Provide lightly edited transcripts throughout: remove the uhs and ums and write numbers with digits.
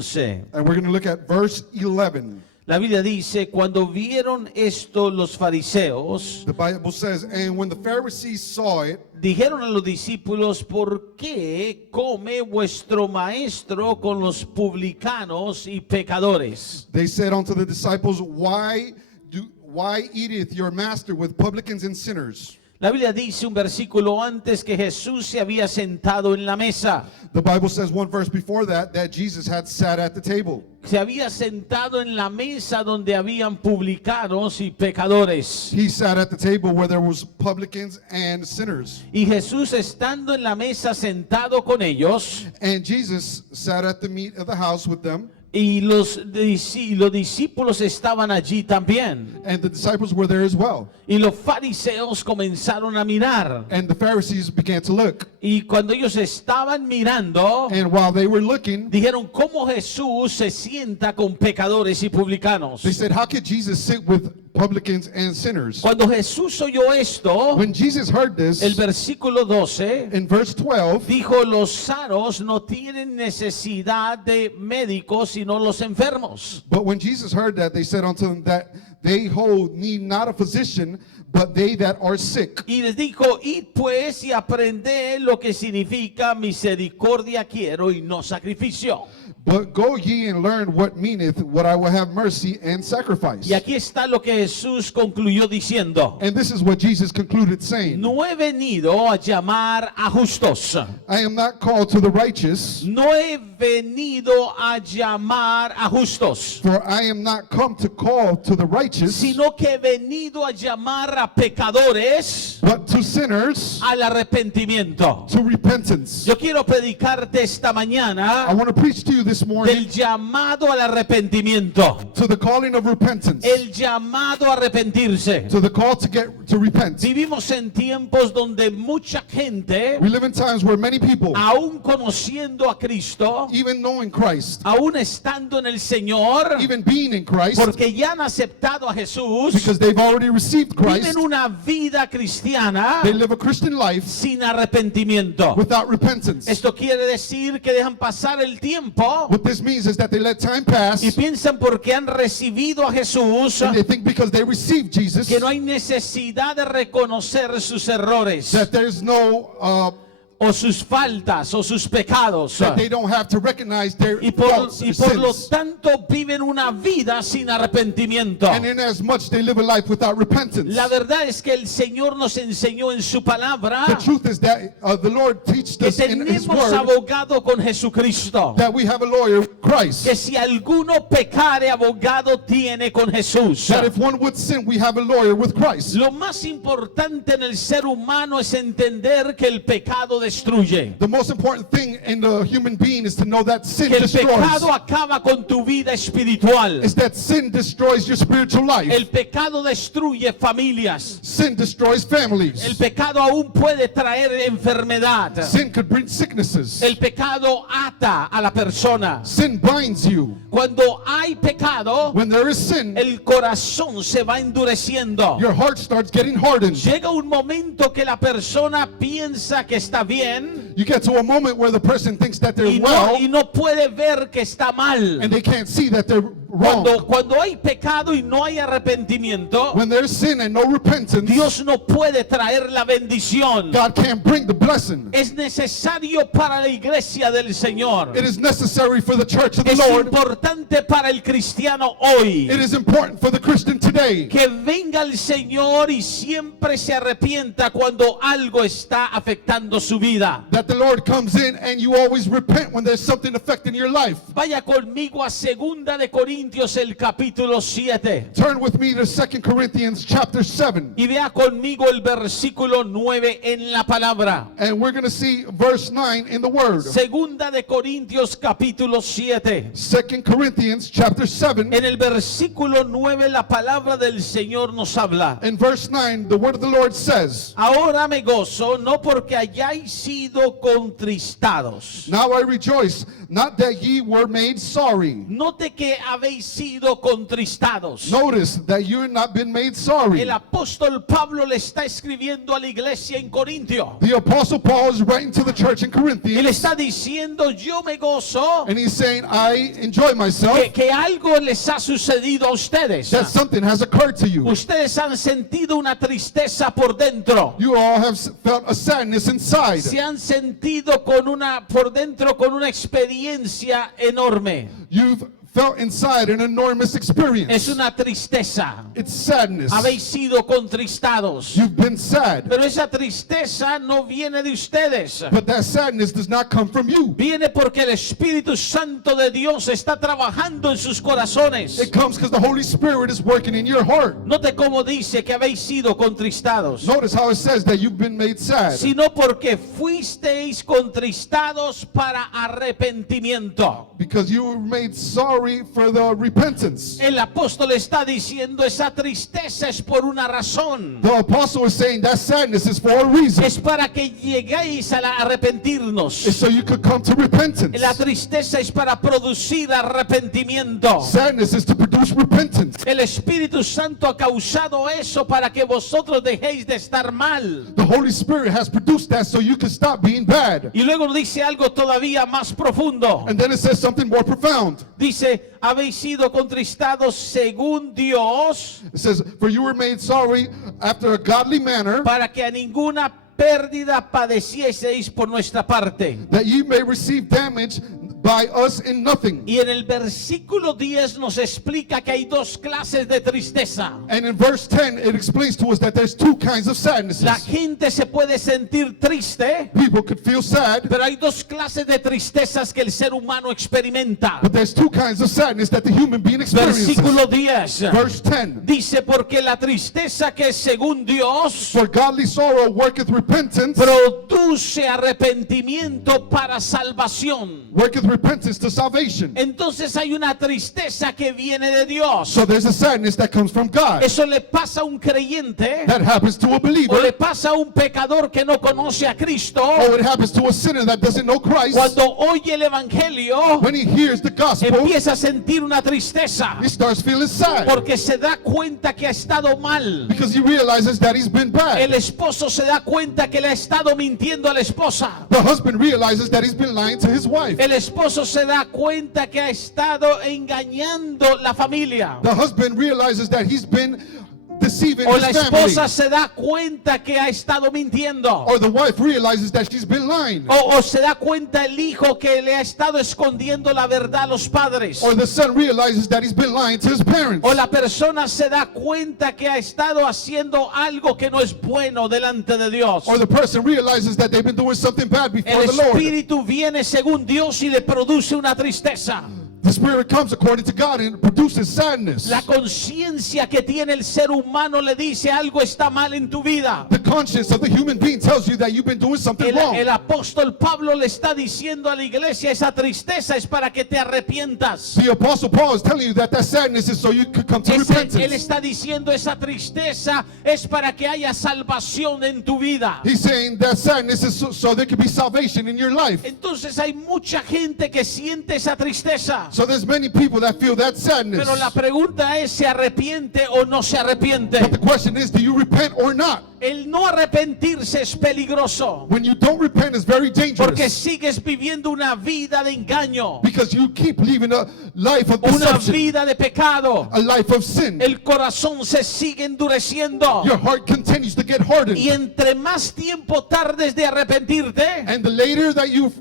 11. And we're going to look at verse 11. La Biblia dice, cuando vieron esto los fariseos, The Bible says, and when the Pharisees saw it, dijeron a los discípulos, ¿por qué come vuestro maestro con los publicanos y pecadores? they said unto the disciples, why eateth your master with publicans and sinners? La Biblia dice un versículo antes que Jesús se había sentado en la mesa. The Bible says one verse before that Jesus had sat at the table. Se había sentado en la mesa donde habían publicanos y pecadores. He sat at the table where there was publicans and sinners. Y Jesús estando en la mesa sentado con ellos, And Jesus sat at the meat of the house with them. y los discípulos estaban allí también. And the disciples were there as well. Y los fariseos comenzaron a mirar. And the Pharisees began to look. Y cuando ellos estaban mirando, And while they were looking, dijeron, ¿cómo Jesús se sienta con pecadores y publicanos? they said, how could Jesus sit with publicans and sinners? Cuando Jesús oyó esto, When Jesus heard this, el versículo 12 in verse 12, dijo, los sanos no tienen necesidad de médicos sino los enfermos. but when Jesus heard that, they said unto him that they need not a physician, but they that are sick. Y les dijo, id pues y aprended lo que significa misericordia quiero y no sacrificio. But go ye and learn what meaneth what I will have mercy and sacrifice. Y aquí está lo que Jesús concluyó diciendo, And this is what Jesus concluded saying, no he venido a llamar a justos, I am not called to the righteous, no he venido a llamar a justos, for I am not come to call to the righteous, sino que he venido a llamar a pecadores but to sinners, al arrepentimiento. to repentance. Yo quiero predicarte esta I mañana want to preach to you this morning del llamado al arrepentimiento, to the calling of repentance, el llamado a arrepentirse. to the call to repent. Vivimos en tiempos donde mucha gente, We live in times where many people, aún conociendo a Cristo, even knowing Christ, aún estando en el Señor, even being in Christ, porque ya han aceptado a Jesús, because they've already received Christ, viven una vida cristiana they live a Christian life sin arrepentimiento. without repentance. Esto quiere decir que dejan pasar el tiempo What this means is that they let time pass, y piensan porque han recibido a Jesús and they think because they received Jesus que no hay necesidad de reconocer sus errores that there's no o sus faltas o sus pecados, that they don't have to recognize their y faults or por lo sins. tanto viven una vida sin arrepentimiento. And in as much they live a life without repentance. La verdad es que el Señor nos enseñó en su palabra The truth is that the Lord teaches que us in His tenemos Word abogado con Jesucristo, that we have a lawyer with Christ. que si alguno pecare, abogado tiene con Jesús. That if one would sin, we have a lawyer with Christ. Lo más importante en el ser humano es entender que el pecado destruye, The most important thing in the human being is to know that sin que el destroys. pecado acaba con tu vida espiritual. Is that sin destroys your spiritual life. El pecado destruye familias. Sin destroys El families. pecado aún puede traer enfermedad. Sin could bring sicknesses. El pecado ata a la persona. Sin binds you. Cuando hay pecado, When there is sin, el corazón se va endureciendo. your heart starts getting hardened. Llega un momento que la persona piensa que está bien You get to a moment where the person thinks that they're y well, no puede ver que está mal. and they can't see that they're wrong. Cuando hay pecado y no hay arrepentimiento, When there's sin and no repentance, Dios no puede traer la bendición. God can't bring the blessing. Es necesario para la iglesia del Señor. It is necessary for the church of the Es Lord. importante para el cristiano hoy It is important for the Christian today que venga el Señor y siempre se arrepienta cuando algo está afectando su vida. that the Lord comes in and you always repent when there's something affecting your life. Vaya conmigo a 2 de Corintios el capítulo 7 Turn with me to 2 Corinthians chapter 7. y vea conmigo el versículo 9 en la palabra. And we're going to see verse 9 in the Word. 2 de Corintios capítulo 7. 2 Corinthians chapter 7. En el versículo 9 la palabra del Señor nos habla. In verse 9, the Word of the Lord says, Ahora me gozo, no porque hayáis sido contristados. Now I rejoice, not that ye were made sorry. Note que habéis sido contristados. Notice that you're not been made sorry. El apóstol Pablo le está escribiendo a la iglesia en Corintio. The Apostle Paul is writing to the church in Él Corinthians, está diciendo, yo me gozo and he's saying, I enjoy myself, que algo les ha sucedido a ustedes. that something has occurred to you. Ustedes han sentido una tristeza por dentro. You all have felt a sadness inside. Se han sentido por dentro con una experiencia enorme. You've felt inside an enormous Es experience. una tristeza. It's sadness. Habéis sido contristados. You've been sad. Pero esa tristeza no viene de ustedes. But that sadness does not come from you. Viene porque el Espíritu Santo de Dios está trabajando en sus corazones. It comes because the Holy Spirit is working in your heart. Note cómo dice que habéis sido contristados. Notice how it says that you've been made sad. Sino porque fuisteis contristados para arrepentimiento. Because you were made sorry for the repentance. El apóstol está diciendo esa tristeza es por una razón. The apostle is saying that sadness is for a reason. Es para que lleguéis a arrepentirnos. It's so you could come to repentance. La tristeza es para producir arrepentimiento. Sadness is to produce repentance. El Espíritu Santo ha causado eso para que vosotros dejéis de estar mal. The Holy Spirit has produced that so you can stop being bad. Y luego dice algo todavía más profundo. And then it says something more profound. Dice, habéis sido contristados según Dios It says, for you were made sorry after a godly manner, para que a ninguna pérdida padecieseis por nuestra parte. that ye may receive damage by us in nothing. Y en el versículo 10 nos explica que hay dos clases de tristeza. And in verse 10, it explains to us that there's two kinds of sadnesses. La gente se puede sentir triste, People could feel sad, pero hay dos clases de tristezas que el ser humano experimenta. but there's two kinds of sadness that the human being experiences. Versículo 10 Verse 10, dice, porque la tristeza que es según Dios for godly sorrow worketh repentance, produce arrepentimiento para salvación. worketh repentance to salvation. Entonces hay una tristeza que viene de Dios. So there's a sadness that comes from God. Eso le pasa a un creyente That happens to a o believer, le pasa a un pecador que no conoce a Cristo or it happens to a sinner that doesn't know Christ. cuando oye el evangelio. When he hears the gospel, Empieza a sentir una tristeza he starts feeling sad porque se da cuenta que ha estado mal. because he realizes that he's been El bad. esposo se da cuenta que le ha estado mintiendo a la esposa. The husband realizes that he's been lying to his wife. El esposo se da cuenta que ha estado engañando la familia. The husband realizes that he's been deceiving O la his family. esposa se da cuenta que ha estado mintiendo. Or the wife realizes that she's been lying. O se da cuenta el hijo que le ha estado escondiendo la verdad a los padres. Or the son realizes that he's been lying to his parents. O la persona se da cuenta que ha estado haciendo algo que no es bueno delante de Dios. Or the person realizes that they've been doing something bad before El the Lord. espíritu viene según Dios y le produce una tristeza. The Spirit comes according to God and produces sadness. La conciencia que tiene el ser humano le dice algo está mal en tu vida. The conscience of the human being tells you that you've been doing something El wrong. apóstol Pablo le está diciendo a la iglesia, esa tristeza es para que te arrepientas. The Apostle Paul is telling you that that sadness is so you could come to Él repentance. está diciendo esa tristeza es para que haya salvación en tu vida. He's saying that sadness is so there could be salvation in your life. Entonces hay mucha gente que siente esa tristeza. So there's many people that feel that sadness. Pero la pregunta es, ¿se arrepiente o no se arrepiente? But the question is, do you repent or not? El no arrepentirse es peligroso. When you don't repent, it's very Porque dangerous. sigues viviendo una vida de engaño. Because you keep living a life of Una deception, vida de pecado. a life of sin. El corazón se sigue endureciendo. Your heart continues to get hardened. Y entre más tiempo tardes de arrepentirte, And the later that you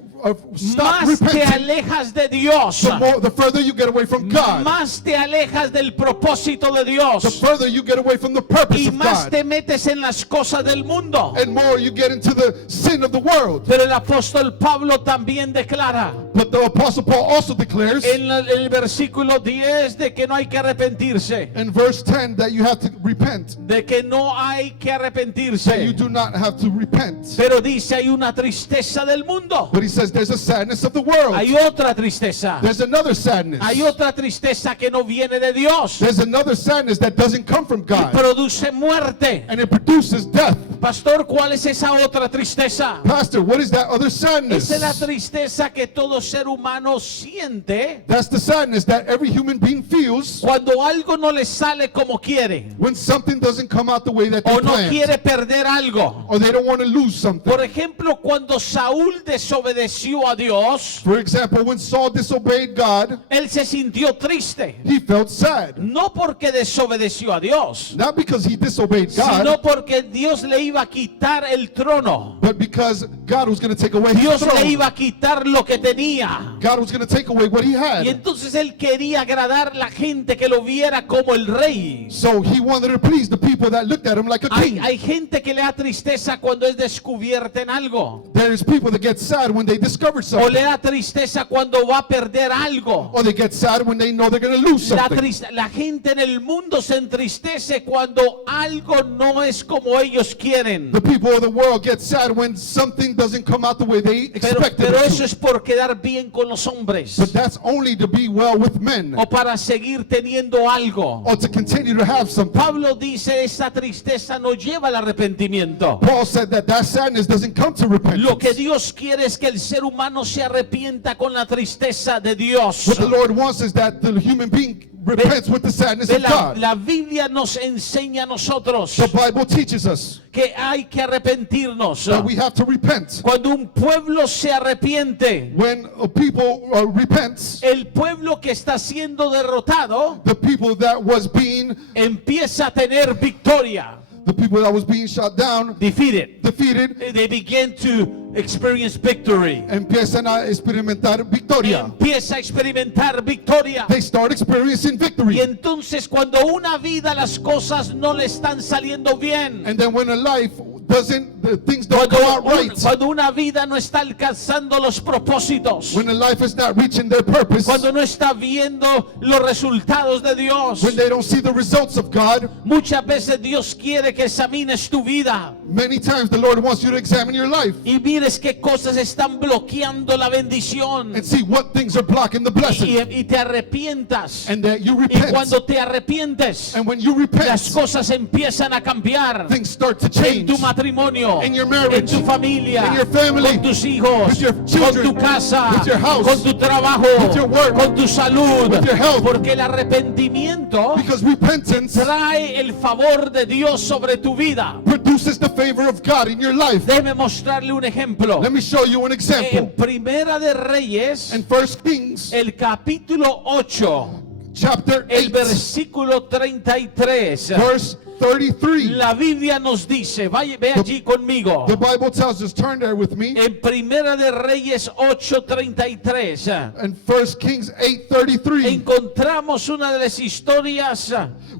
stop más te repenting, alejas de Dios. the further you get away from God. Más te alejas del propósito de The Dios. further you get away from the purpose Y of más God. te metes en las cosas del mundo. And more you get into the sin of the world. Pero el apóstol Pablo también declara But the Apostle Paul also declares en el versículo 10 de que no hay que arrepentirse. in verse 10 that you have to repent. De que no hay que That you arrepentirse. do not have to repent. Pero dice hay una tristeza del mundo. But he says there's a sadness of the world. Hay otra tristeza. There's another sadness. Hay otra tristeza que no viene de Dios. There's another sadness that doesn't come from God. Produce muerte. And it produces death. Pastor, ¿cuál es esa otra tristeza? Pastor, what is that other sadness? Esa es la tristeza que todo ser humano siente That's the sadness that every human being feels cuando algo no le sale como quiere when something doesn't come out the way that they o no planned, quiere perder algo. or they don't want to lose something. Por ejemplo, cuando Saúl desobedeció a Dios, For example, when Saul disobeyed God, él se sintió triste. he felt sad. No porque desobedeció a Dios, Not because he disobeyed sino God, porque Dios le iba a quitar el trono. but because God was going to take away his Dios le throne. iba a quitar lo que tenía. God was going to take away what he Y had. entonces él quería agradar a la gente que lo viera como el rey. So he wanted to please the people that looked at him like a king. Hay gente que le da tristeza cuando es descubierta en algo. There's people that get sad when they discover O something. le da tristeza cuando va a perder algo. Or they get sad when they know they're going to lose something. La gente en el mundo se entristece cuando algo no es como ellos quieren. The people of the world get sad when something doesn't come out the way they expected Pero it eso to. es por quedar bien con los hombres. But that's only to be well with men, O para seguir teniendo algo. or to continue to have something. Pablo dice, esa tristeza no lleva al arrepentimiento. Paul said that that sadness doesn't come to Lo que repentance. Dios quiere es que el ser humano se arrepienta con la tristeza de Dios. What the Lord wants is that the human being repents with the sadness Ve, of God. la Biblia nos enseña a nosotros The Bible teaches us que hay que arrepentirnos. that we have to repent. Cuando un pueblo se arrepiente, When people repents, el pueblo que está siendo derrotado the people that was being empieza a tener victoria. the people that was being shot down, Defeated. defeated, They begin to experience victory. empiezan a experimentar victoria. Empieza a experimentar victoria. They start experiencing Y victory. entonces cuando una vida las cosas no le están saliendo bien, And then when a life doesn't, the things don't come out right. cuando una vida no está alcanzando los propósitos, When a life is not reaching their purpose, cuando no está viendo los resultados de Dios, when they don't see the results of God, muchas veces Dios quiere que examines tu vida many times the Lord wants you to examine your life y mires qué cosas están bloqueando la bendición and see what things are blocking the blessing, y te arrepientas. and that you Y repent. cuando te arrepientes, And when you las repent, cosas empiezan a cambiar. things start to En change. tu matrimonio, In your marriage, en tu familia, in your family, con tus hijos, with your con children, tu casa, with your house, con tu trabajo, with your work, con tu salud, with your health. porque el arrepentimiento Because repentance trae el favor de Dios sobre tu vida. produces the favor of God in your life. Déjeme mostrarle un ejemplo. Let me show you an En example. Primera de Reyes, In 1 Kings el capítulo 8, chapter el 8, versículo 33. verse 33. La Biblia nos dice, vaya, ve allí conmigo. The Bible tells us, turn there with me. En Primera de Reyes 8:33 In 1 Kings 8:33, encontramos una de las historias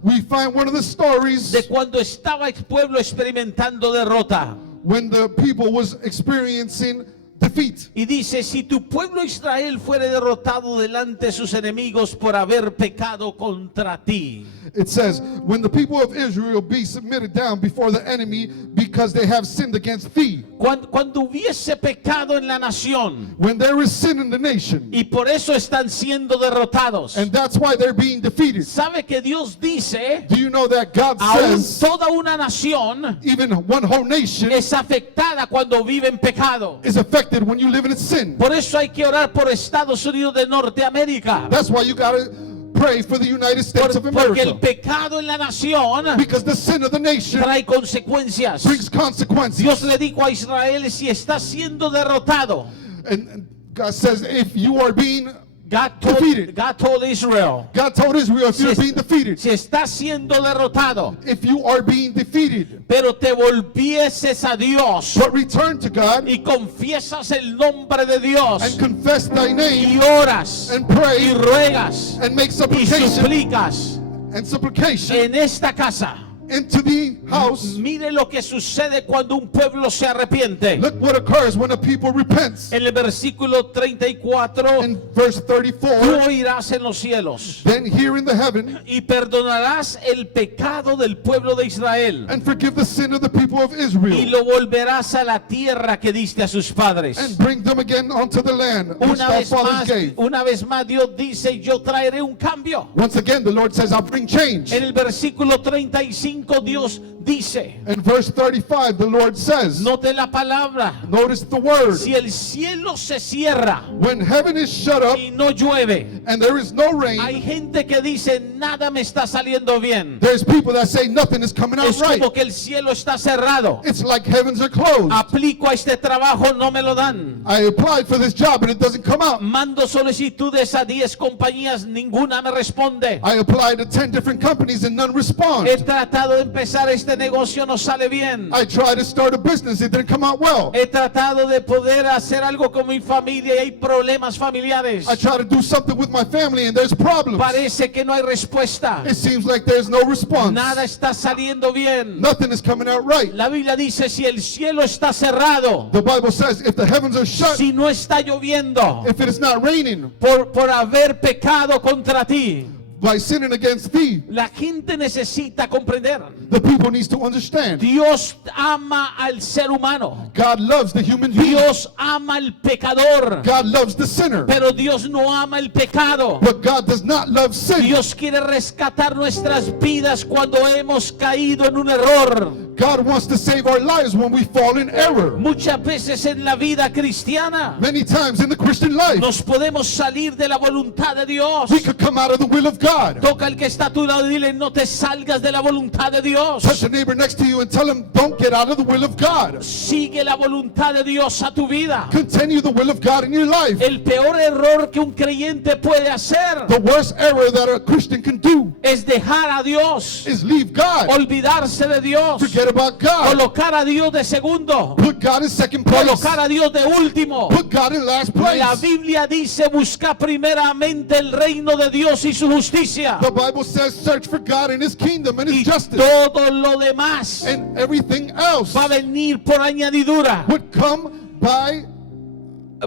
we find one of the stories de cuando estaba el pueblo experimentando derrota. when the people was experiencing defeat. Y dice, si tu pueblo Israel fuere derrotado delante de sus enemigos por haber pecado contra ti. It says, when the people of Israel be submitted down before the enemy because they have sinned against thee. Cuando hubiese pecado en la nación When there is sin in the nation, y por eso están siendo derrotados. and that's why they're being defeated. ¿Sabe que Dios dice, Do you know that God aún says toda una nación even one whole nation es afectada cuando vive en pecado? is affected when you live in sin? Por eso hay que orar por Estados Unidos de Norteamérica. That's why you gotta pray for the United States of Porque el America. pecado en la nación Because the sin of the nation trae consecuencias. brings consequences. Dios le dijo a Israel, si está siendo derrotado, And God says, if you are being God defeated. told Israel, God told Israel, if you're being defeated, si está siendo derrotado, if you are being defeated, pero te volvieses a Dios but return to God y confiesas el nombre de Dios and confess thy y name oras and pray y ruegas and make y supplication suplicas and supplication en esta casa. into the house. Mire lo que sucede cuando un pueblo se arrepiente. Look what occurs when a people repents. En el versículo 34, In verse tú 34, oirás en los cielos then hear in the heaven y perdonarás el pecado del pueblo de Israel and forgive the sin of the people of y Israel lo volverás a la tierra que diste a sus padres. and bring them again onto the land which thy fathers gave. Una vez más Dios dice, yo traeré un cambio. Once again, the Lord says, I'll bring change. En el versículo 35 35 Dios dice, In verse 35, the Lord says, note la palabra, notice the word, si el cielo se cierra when heaven is shut up y no llueve, and there is no rain, hay gente que dice, nada me está saliendo bien. there's people that say nothing is coming out Es right. como que el cielo está cerrado. It's like heavens are closed. Aplico a este trabajo, no me lo dan. I applied for this job and it doesn't come out. Mando solicitudes a 10 compañías, ninguna me responde. I applied to 10 different companies and none respond. He tratado de empezar este negocio, no sale bien. I tried to start a business, it didn't come out well. He tratado de poder hacer algo con mi familia y hay problemas familiares. I tried to do something with my family and there's problems. Parece que no hay respuesta. It seems like there's no response. Nada está saliendo bien. Nothing is coming out right. La Biblia dice, si el cielo está cerrado, The Bible says if the heavens are shut, si no está lloviendo, if it is not raining, por haber pecado contra ti, by sinning against thee, la gente necesita comprender. the people needs to understand. Dios ama al ser humano. God loves the human being. Dios ama al pecador. God loves the sinner. Pero Dios no ama el pecado. But God does not love sin. Dios quiere rescatar nuestras vidas cuando hemos caído en un error. God wants to save our lives when we fall in error. Muchas veces en la vida cristiana Many times in the Christian life, nos podemos salir de la voluntad de Dios. we could come out of the will of God. Toca al que está a tu lado y dile, no te salgas de la voluntad de Dios. Touch the neighbor next to you and tell him, don't get out of the will of God. Sigue la voluntad de Dios a tu vida. Continue the will of God in your life. El peor error que un creyente puede hacer The worst error that a Christian can do es dejar a Dios, is leave God, olvidarse de Dios, forget about God, colocar a Dios de segundo, put God in second place, colocar a Dios de último. put God in last place. La Biblia dice, busca primeramente el reino de Dios y su justicia, The Bible says, search for God and His kingdom and y His justice, todo lo demás and everything else va a venir por añadidura. would come by,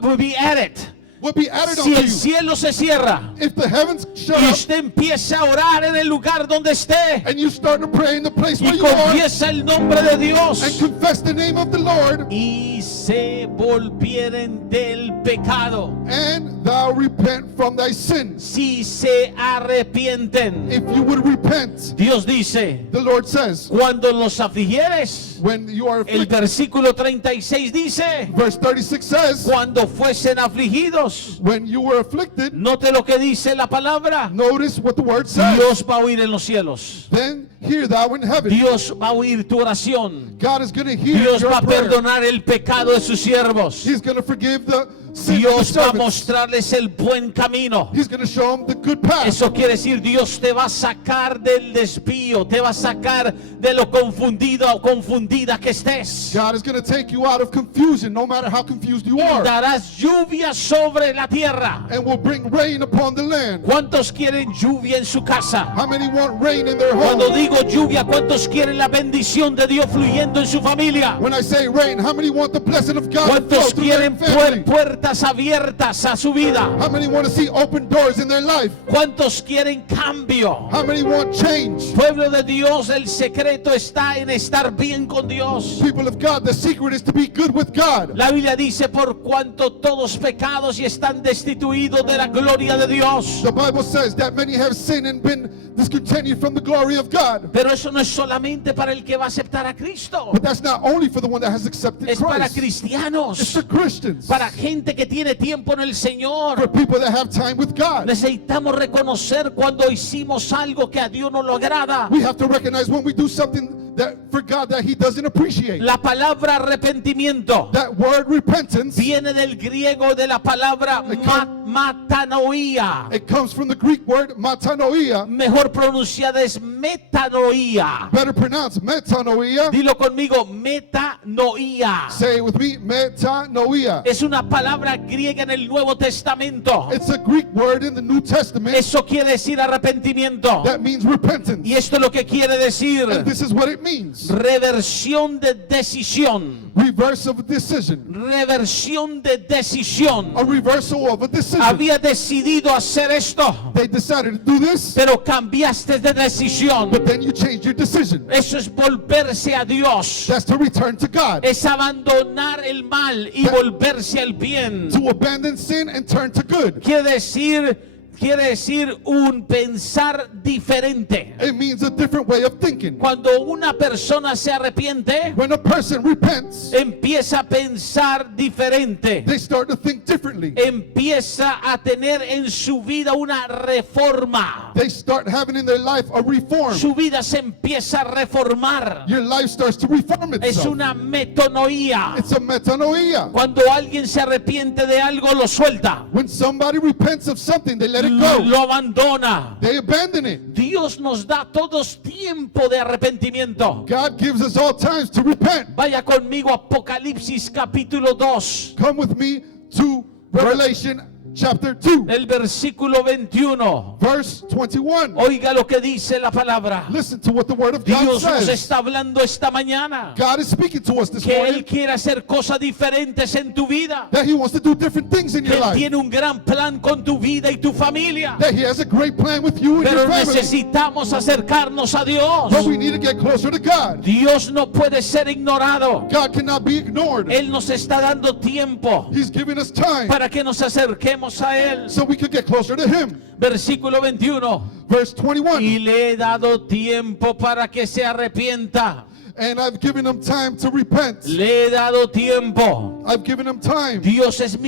Will be added. would be added Si unto el you. cielo se cierra If the heavens shut y up usted empieza a orar en el lugar donde esté and you start to pray in the place where y you are confiesa el nombre de and Dios confess the name of the Lord, y se volvieren del pecado, and thou repent from thy sins. si se arrepienten, If you would repent, Dios dice, the Lord says, cuando los afligieres, when you are el afflicted, versículo 36 dice, verse 36 says, cuando fuesen afligidos, when you were afflicted, note lo que dice la palabra, notice what the word says. Dios va a oír en los cielos, Then hear thou in heaven. Dios va a oír tu oración, God is going to hear Dios your va a prayer. perdonar el pecado de sus siervos, He's going to forgive the sin of the Dios va a servants. mostrarles el buen camino. He's going to show them the good path. Eso quiere decir, Dios te va a sacar del desvío, te va a sacar de lo confundido o confundida que estés. God is going to take you out of confusion, no matter how confused you are, Darás lluvia sobre la tierra. and will bring rain upon the land. ¿Cuántos quieren lluvia en su casa? How many want rain in their home? Cuando digo lluvia, ¿cuántos quieren la bendición de Dios fluyendo en su familia? When I say rain, how many want the blessing of God to flow ¿Cuántos through their quieren family? puertas abiertas a su vida? How many want to see open doors in their life? ¿Cuántos quieren cambio? How many want change? Pueblo de Dios, el secreto está en estar bien con Dios. People of God, the secret is to be good with God. La Biblia dice, por cuanto todos pecados y están destituidos de la gloria de Dios. The Bible says that many have sinned and been discontinued from the glory of God. Pero eso no es solamente para el que va a aceptar a Cristo. But that's not only for the one that has accepted Es para Christ. It's cristianos, for Christians. para gente que tiene tiempo en el For Señor. people that have time with God. Necesitamos reconocer cuando hicimos algo que a Dios no lo agrada. We have to recognize when we do something that for God that He doesn't appreciate. La palabra arrepentimiento That word repentance, viene del griego de la palabra matanoia. it comes from the Greek word metanoia, Mejor pronunciada es metanoia. better pronounced metanoia. Dilo conmigo, metanoia. Say it with me, metanoia. Es una palabra griega en el Nuevo Testamento. It's a Greek word in the New Testament Eso quiere decir arrepentimiento. that means repentance. Y esto es lo que quiere decir And this is what it means. reversión de decisión. Reverse of a decision. Reversión de decisión. A reversal of a decision. Había decidido hacer esto, They decided to do this, pero cambiaste de decisión. but then you changed your decision. Eso es volverse a Dios. That's to return to God. Es abandonar el mal y volverse al bien. To abandon sin and turn to good. Quiere decir quiere decir un pensar diferente. It means a different way of thinking. Cuando una persona se arrepiente, When a person repents, empieza a pensar diferente. they start to think differently. Empieza a tener en su vida una reforma. They start having in their life a reform. Su vida se empieza a reformar. Your life starts to reform Es itself. una metanoia. It's a metanoia. Cuando alguien se arrepiente de algo, lo suelta. When somebody repents of something, they let it go. Lo abandona. They abandon it. Dios nos da todos tiempo de arrepentimiento. God gives us all times to repent. Vaya conmigo a Apocalipsis capítulo 2, Come with me to Revelation chapter 2, el versículo 21. verse 21. Oiga lo que dice la palabra. Listen to what the word of God Dios nos says. está hablando esta mañana God is speaking to us this que Él morning quiere hacer cosas diferentes en tu vida. that He wants to do different things in Que your Él life. tiene un gran plan con tu vida y tu familia. That He has a great plan with you and Pero your family. necesitamos acercarnos a Dios. But we need to get closer to God. Dios no puede ser ignorado. God cannot be ignored. Él nos está dando tiempo He's giving us time para que nos acerquemos a Él. so we could get closer to Him. Versículo 21. Verse Y 21. le he dado tiempo para que se arrepienta. And I've given him time to repent. Le he dado tiempo. I've given him time. Dios es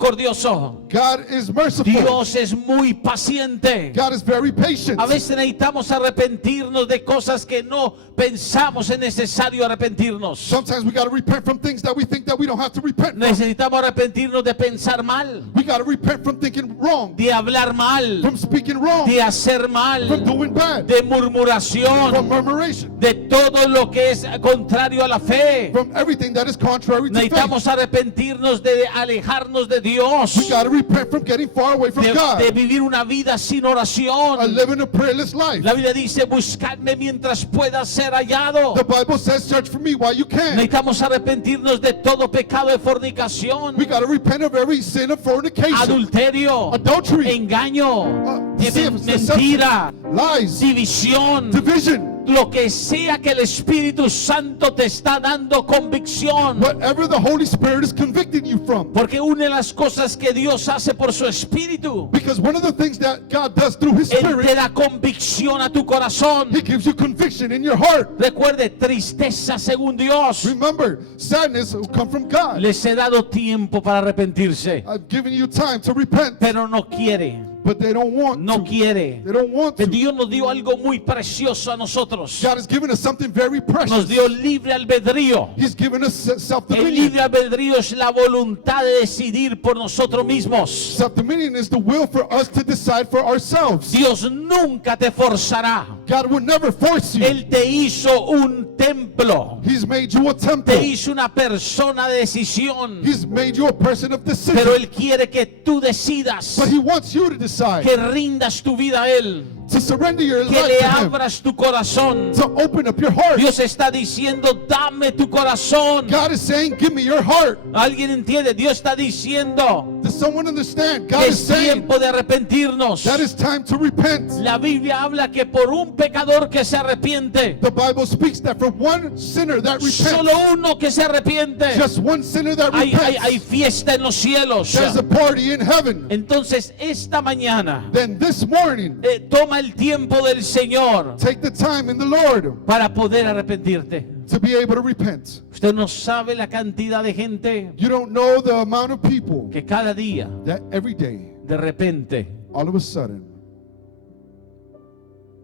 misericordioso. God is merciful. Dios es muy paciente. God is very patient. A veces necesitamos arrepentirnos de cosas que no pensamos es necesario arrepentirnos. Sometimes we got to repent from things that we think that we don't have to repent from. Necesitamos arrepentirnos de pensar mal, We got to repent from thinking wrong, de hablar mal, from speaking wrong, de hacer from mal, doing bad, de from murmuración, murmuration, de todo lo que es contrario a la fe. from everything that is contrary to faith. Necesitamos arrepentirnos de alejarnos de Dios, We got to repent from getting far away from de God vivir una vida sin and oración. living a prayerless life. La Biblia dice, buscadme mientras pueda ser hallado. The Bible says, search for me while you can. Necesitamos arrepentirnos de todo pecado de fornicación, We got to repent of every sin of fornication, adulterio, adultery, engaño, deception, mentira, lies, división, division. lo que sea que el Espíritu Santo te está dando convicción. Whatever the Holy Spirit is convicting you from. Porque una de las cosas que Dios hace por su Espíritu, Because one of the things that God does through His Él te Spirit, da convicción a tu corazón. He gives you conviction in your heart. Recuerde, tristeza según Dios. Remember, sadness will come from God. Les he dado tiempo para arrepentirse, I've given you time to repent, pero no quiere, but they don't want no to. quiere. They don't want to. Dios nos dio algo muy precioso a nosotros. God has given us something very Nos precious. dio libre albedrío. He's given us El self-dominion. libre albedrío es la voluntad de decidir por nosotros mismos. Self-dominion is the will for us to decide for ourselves. Dios nunca te forzará. God will never force you. Él te hizo un templo. He's made you a Te temple. hizo una persona de decisión. He's made you a person of Pero decision. Él quiere que tú decidas, But He wants you to decide que rindas tu vida a Él, to surrender your que life le to Him, abras tu corazón. to open up your heart. Dios está diciendo, dame tu corazón. God is saying, give me your heart. ¿Alguien entiende? Dios está diciendo Does someone understand? God que is es saying tiempo de arrepentirnos. that it's time to repent. La Biblia habla que por un pecador que se arrepiente, The Bible speaks that for one sinner that repents, solo uno que se arrepiente, just one sinner that hay repents, fiesta en los cielos. there's a party in heaven. Entonces, esta mañana, Then this morning, toma el tiempo del Señor take the time in the Lord para poder arrepentirte. to be able to repent. Usted no sabe la cantidad de gente You don't know the amount of people que cada día, that every day, de repente, all of a sudden,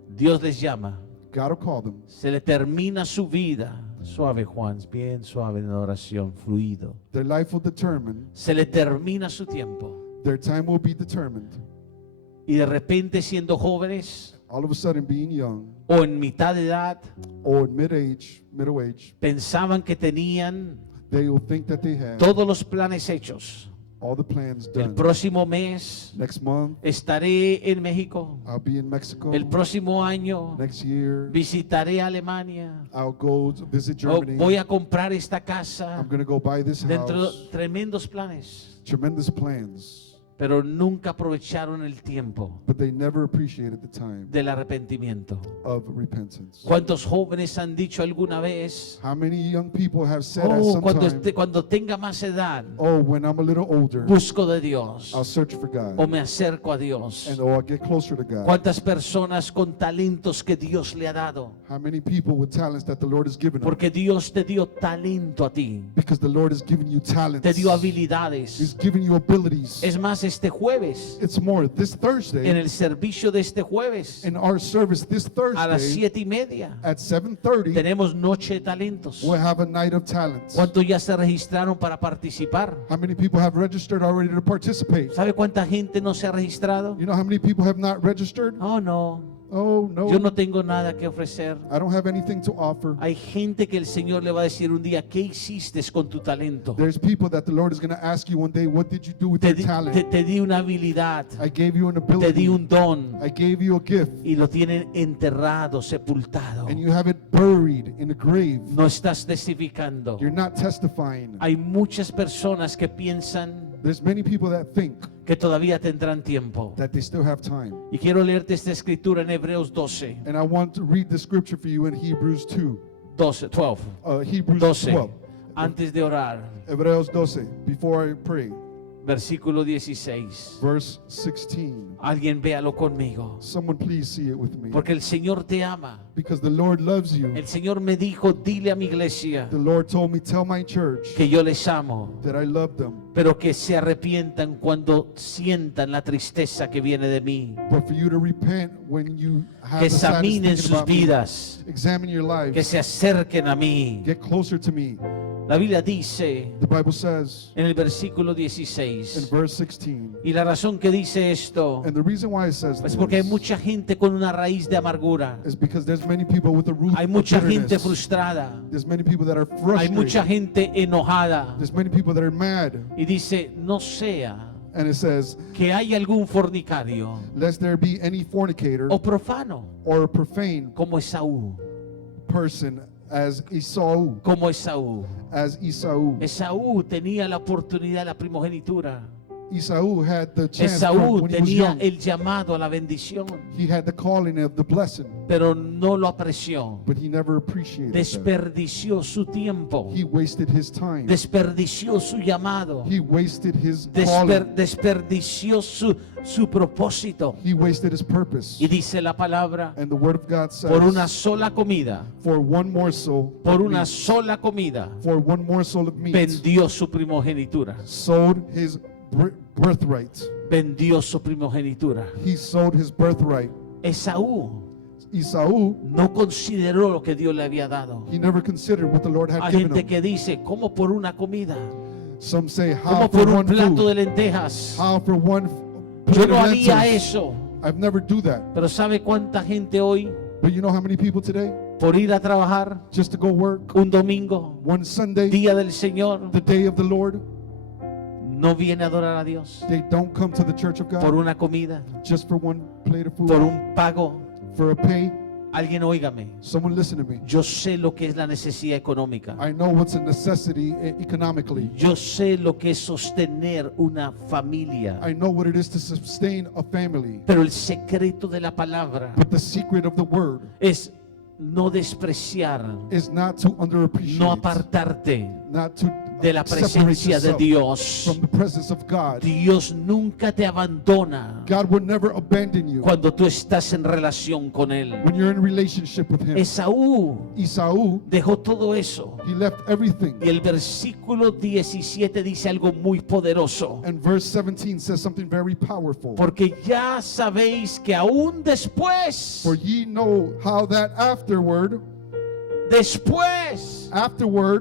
Dios les llama, God will call them. se le termina su vida. Suave, Juan, bien suave en la oración, fluido. Their life will determine, Se le termina su tiempo. their time will be determined. Y de repente, siendo jóvenes All of a sudden, being young o en mitad de edad, or mid-age, middle age, pensaban que tenían they will think that they have todos los planes hechos. all the plans El done. próximo mes Next month, estaré en México. I'll be in Mexico. El próximo año Next year, visitaré Alemania. I'll go to visit O Germany. voy a comprar esta casa. I'm going to go buy this Dentro house. de tremendos planes. Tremendous plans. pero nunca aprovecharon el tiempo but they never appreciated the time del arrepentimiento. of repentance. ¿Cuántos jóvenes han dicho alguna vez, How many young people have said at oh, some time, cuando tenga más edad, oh, when I'm a little older, busco de Dios I'll search for o God, me acerco a Dios? and I'll get closer to God. ¿Cuántas personas con talentos que Dios le ha dado? How many people with talents that the Lord has given them? Porque Dios te dio talento a ti, Because the Lord has given you talents. te dio He's habilidades. given you abilities. Es más, este jueves, It's more, this en Thursday, el servicio de este jueves, in our service this a las Thursday 7:30, at 7:30, tenemos Noche de Talentos. we'll have a night of talents. ¿Cuántos ya se registraron para participar? How many people have registered already to participate? ¿Sabe cuánta gente no se ha registrado? You know how many people have not registered? Oh, no, Oh, yo no, no tengo nada que ofrecer. I don't have anything to offer. Hay gente que el Señor le va a decir un día, ¿qué hiciste con tu talento? There's people that the Lord is going to ask you one day, what did you do with Te your di, talent? te di una habilidad, I gave you an te di ability. un don I gave you a gift. y lo tienen enterrado, sepultado. And you have it buried in a grave. No estás testificando. You're not testifying. Hay muchas personas que piensan There's many people that think que todavía tendrán tiempo. that they still have time. Y quiero leerte esta escritura en Hebreos 12, And I want to read the scripture for you in Hebrews 12. Hebreos 12. 12, antes de orar, Hebreos 12, before I pray. versículo 16. Verse 16. Alguien véalo conmigo. Someone please see it with me. Porque el Señor te ama. Because the Lord loves you. El Señor me dijo, dile a mi iglesia The Lord told me, tell my church que yo les amo, that I love them. pero que se arrepientan cuando sientan la tristeza que viene de mí. But for you to repent when you have Que the saddest examinen thinking sus about me. vidas, Examine your que lives. se acerquen a mí. Get closer to me. La Biblia dice The Bible says en el versículo in 16, verse 16. y la razón que dice esto And the reason why it says es porque hay this mucha gente con una raíz de amargura. is because there's many people with a root Hay of mucha gente bitterness. frustrada. There's many people that are Hay mucha frustrated. gente enojada. There's many people that are mad. Y dice, no sea And it says, que haya algún fornicario lest there be any fornicator o profano or a profane como Esaú. person as Esau. Como Esaú. As Esau. Esaú tenía la oportunidad de la primogenitura. Esau had the chance Esaú when he was tenía young. el llamado a la bendición, He had the calling of the blessing, pero no lo apreció. but he never appreciated that. Desperdició su tiempo. He wasted his time. Desperdició su llamado. He wasted his calling. Desperdició su propósito. He wasted his purpose. Y dice la palabra, And the word of God says, por una sola comida, for one morsel of por una meat, sola comida, for one morsel of meat, vendió su primogenitura. sold his birthright. Vendió su primogenitura. He sold his birthright. Esaú Esau, no consideró lo que Dios le había dado. he never considered what the Lord had Hay given gente him. que dice, ¿cómo por una comida? Some say, how ¿Cómo for por un one plato de food? lentejas? How for one Yo plate no of haría lentils? eso. I've never do that. Pero ¿sabe cuánta gente hoy, But you know how many people today, por ir a trabajar just to go work un domingo, one Sunday, día del Señor, the day of the Lord, no viene a adorar a Dios? they don't come to the church of Por God una comida, just for one plate of por food, un pago. for a pay? Alguien óigame. Someone listen to me. Yo sé lo que es la necesidad económica. I know what's a necessity economically. Yo sé lo que es sostener una familia. I know what it is to sustain a family. Pero el secreto de la palabra But the secret of the word es no despreciar, is not to underappreciate, no apartarte not to de la separate presencia de yourself Dios. from the presence of God. Dios nunca te abandona God will never abandon you cuando tú estás en relación con Él. when you're in relationship with Him. Esaú Esau, dejó todo eso. he left everything. Y el versículo 17 dice algo muy poderoso. And verse 17 says something very powerful. Porque ya sabéis que aún después, For ye know how that afterward,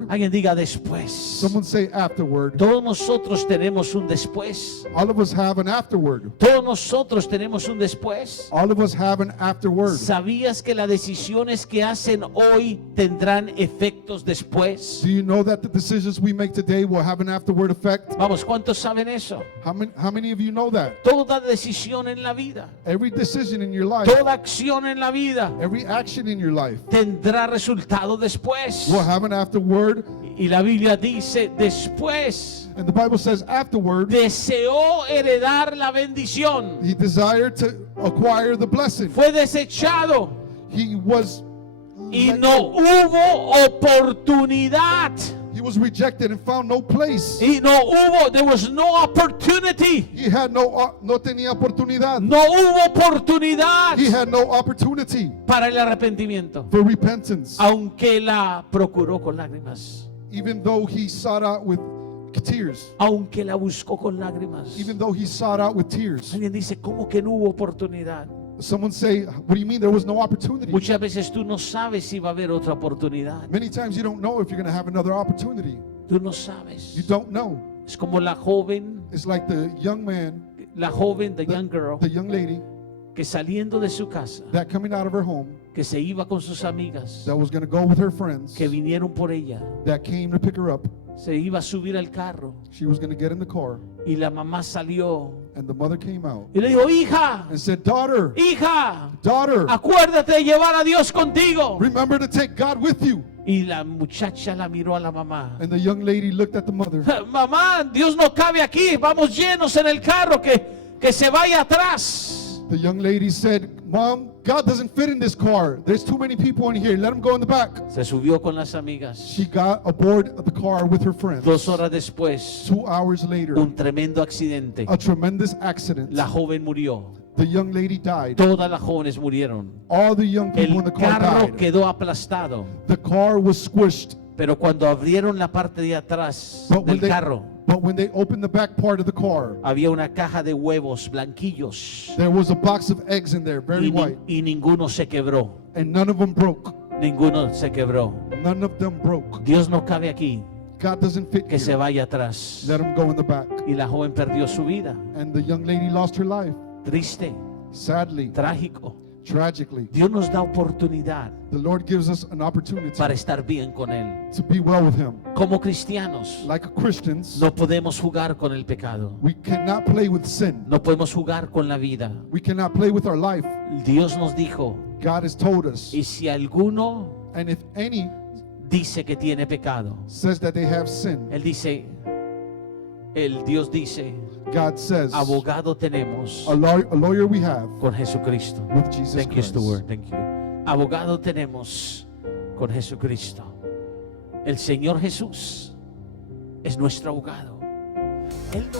alguien diga después. someone say afterward. Todos nosotros tenemos un después. All of us have an afterward. Todos nosotros tenemos un después. All of us have an afterward. ¿Sabías que las decisiones que hacen hoy tendrán efectos después? Do you know that the decisions we make today will have an afterward effect? Vamos, ¿cuántos saben eso? How many of you know that? Toda decisión en la vida, Every decision in your life, toda acción en la vida every action in your life tendrá resultado después. will have an afterward Y la Biblia dice, después And the Bible says afterward, deseó heredar la bendición. he desired to acquire the blessing. Fue desechado He was y no hubo oportunidad. he was rejected and found no place. Y no hubo, there was no opportunity. He had no tenía oportunidad. No hubo oportunidad He had no opportunity para el arrepentimiento. for repentance. Aunque la procuró con lágrimas. Even though he sought out with tears. Aunque la buscó con lágrimas. Even though he sought out with tears. Alguien dice, ¿cómo que no hubo oportunidad? Someone say, what do you mean there was no opportunity? Muchas veces tú no sabes si va a haber otra oportunidad. Many times you don't know if you're going to have another opportunity. Tú no sabes. You don't know. Es como la joven, It's like the young man, the young girl, the young lady que saliendo de su casa, that coming out of her home, que se iba con sus amigas, that was going to go with her friends, que vinieron por ella, that came to pick her up. se iba a subir al carro She was going to get in the car, y la mamá salió and the mother came out y le dijo, hija, and said, daughter, daughter, acuérdate de llevar a Dios contigo. remember to take God with you. Y la muchacha la miró a la mamá. And the young lady looked at the mother. Mamá, Dios no cabe aquí, vamos llenos en el carro, que se vaya atrás. The young lady said, Mom, God doesn't fit in this car. There's too many people in here. Let him go in the back. Se subió con las amigas. She got aboard the car with her friends. 2 horas después, 2 hours later, un tremendo accidente. a tremendous accident. La joven murió. The young lady died. Todas las jóvenes murieron. All the young people in El the car carro died. quedó aplastado. The car was squished. Pero cuando abrieron la parte de atrás But del carro, when they opened the back part of the car, había una caja de huevos blanquillos. there was a box of eggs in there, very Y, white. y ninguno se quebró. And none of them broke. Ninguno se quebró. None of them broke. Dios no cabe aquí. God doesn't fit Que se here. vaya atrás. Let him go in the back. Y la joven perdió su vida. And the young lady lost her life. Triste, Sadly, trágico. tragically. Dios nos da oportunidad The Lord gives us an opportunity para estar bien con Él. to be well with Him. Como cristianos, Like Christians, no podemos jugar con el pecado. we cannot play with sin. No podemos jugar con la vida. We cannot play with our life. Dios nos dijo, God has told us. y si alguno And if any dice que tiene pecado, says that they have sin, Él dice, el Dios dice, God says, abogado tenemos a lawyer we have con Jesucristo. with Jesus Thank you, Christ. Stuart. Thank you. Abogado tenemos con Jesucristo. El Señor Jesús es nuestro abogado. Él no